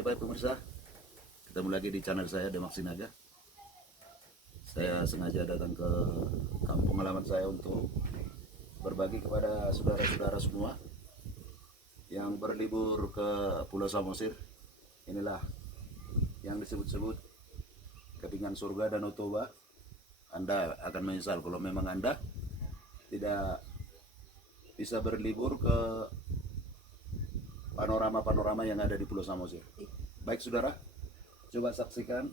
Oke baik pemirsa, ketemu lagi di channel saya Demak Sinaga. Saya sengaja datang ke kampung halaman saya untuk berbagi kepada saudara-saudara semua yang berlibur ke Pulau Samosir. Inilah yang disebut-sebut kepingan surga Danau Toba. Anda akan menyesal kalau memang Anda tidak bisa berlibur ke panorama-panorama yang ada di Pulau Samosir. Baik saudara, coba saksikan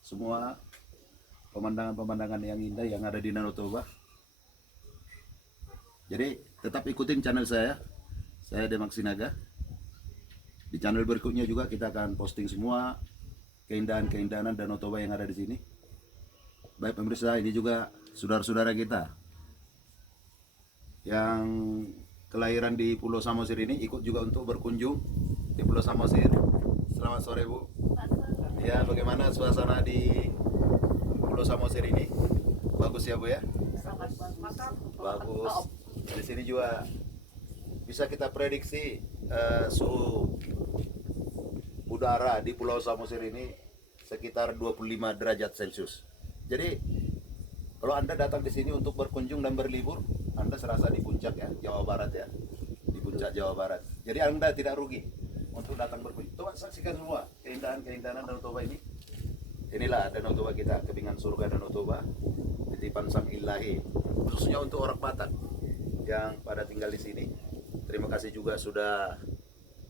semua pemandangan-pemandangan yang indah yang ada di Danau Toba. Jadi tetap ikutin channel saya Demak Sinaga. Di channel berikutnya juga kita akan posting semua keindahan-keindahan Danau Toba yang ada di sini. Baik pemirsa, ini juga saudara-saudara kita yang kelahiran di Pulau Samosir ini ikut juga untuk berkunjung di Pulau Samosir. Selamat sore Bu. Ya, bagaimana suasana di Pulau Samosir ini? Bagus ya Bu ya? Bagus. Di sini juga bisa kita prediksi suhu udara di Pulau Samosir ini sekitar 25 derajat Celcius. Jadi kalau Anda datang di sini untuk berkunjung dan berlibur, Anda serasa di puncak ya, Jawa Barat ya. Di puncak Jawa Barat. Jadi Anda tidak rugi untuk datang berkunjung. Coba saksikan semua keindahan-keindahan Danau Toba ini. Inilah Danau Toba kita, kepingan surga Danau Toba, titipan Sang Ilahi, khususnya untuk orang Batak yang pada tinggal di sini. Terima kasih juga sudah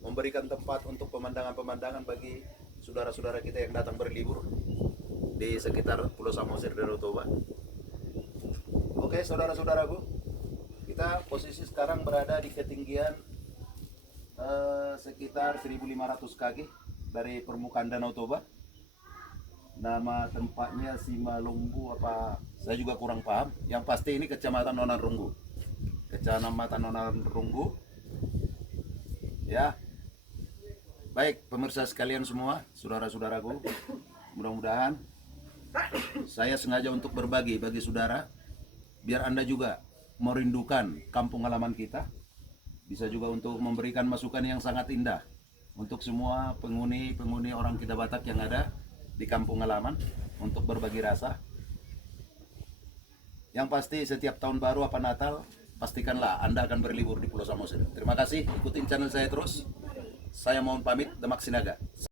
memberikan tempat untuk pemandangan-pemandangan bagi saudara-saudara kita yang datang berlibur di sekitar Pulau Samosir Danau Toba. Oke saudara-saudaraku, kita posisi sekarang berada di ketinggian sekitar 1500 kaki dari permukaan Danau Toba. Nama tempatnya Simalungu apa, saya juga kurang paham. Yang pasti ini Kecamatan Nonanrunggu. Kecamatan Nonanrunggu. Ya. Baik pemirsa sekalian semua, saudara-saudaraku, mudah-mudahan saya sengaja untuk berbagi bagi saudara, biar Anda juga merindukan kampung halaman kita, bisa juga untuk memberikan masukan yang sangat indah untuk semua penghuni orang kita Batak yang ada di kampung halaman untuk berbagi rasa. Yang pasti setiap tahun baru apa Natal, pastikanlah Anda akan berlibur di Pulau Samosir. Terima kasih, ikutin channel saya terus. Saya mohon pamit, Demak Sinaga.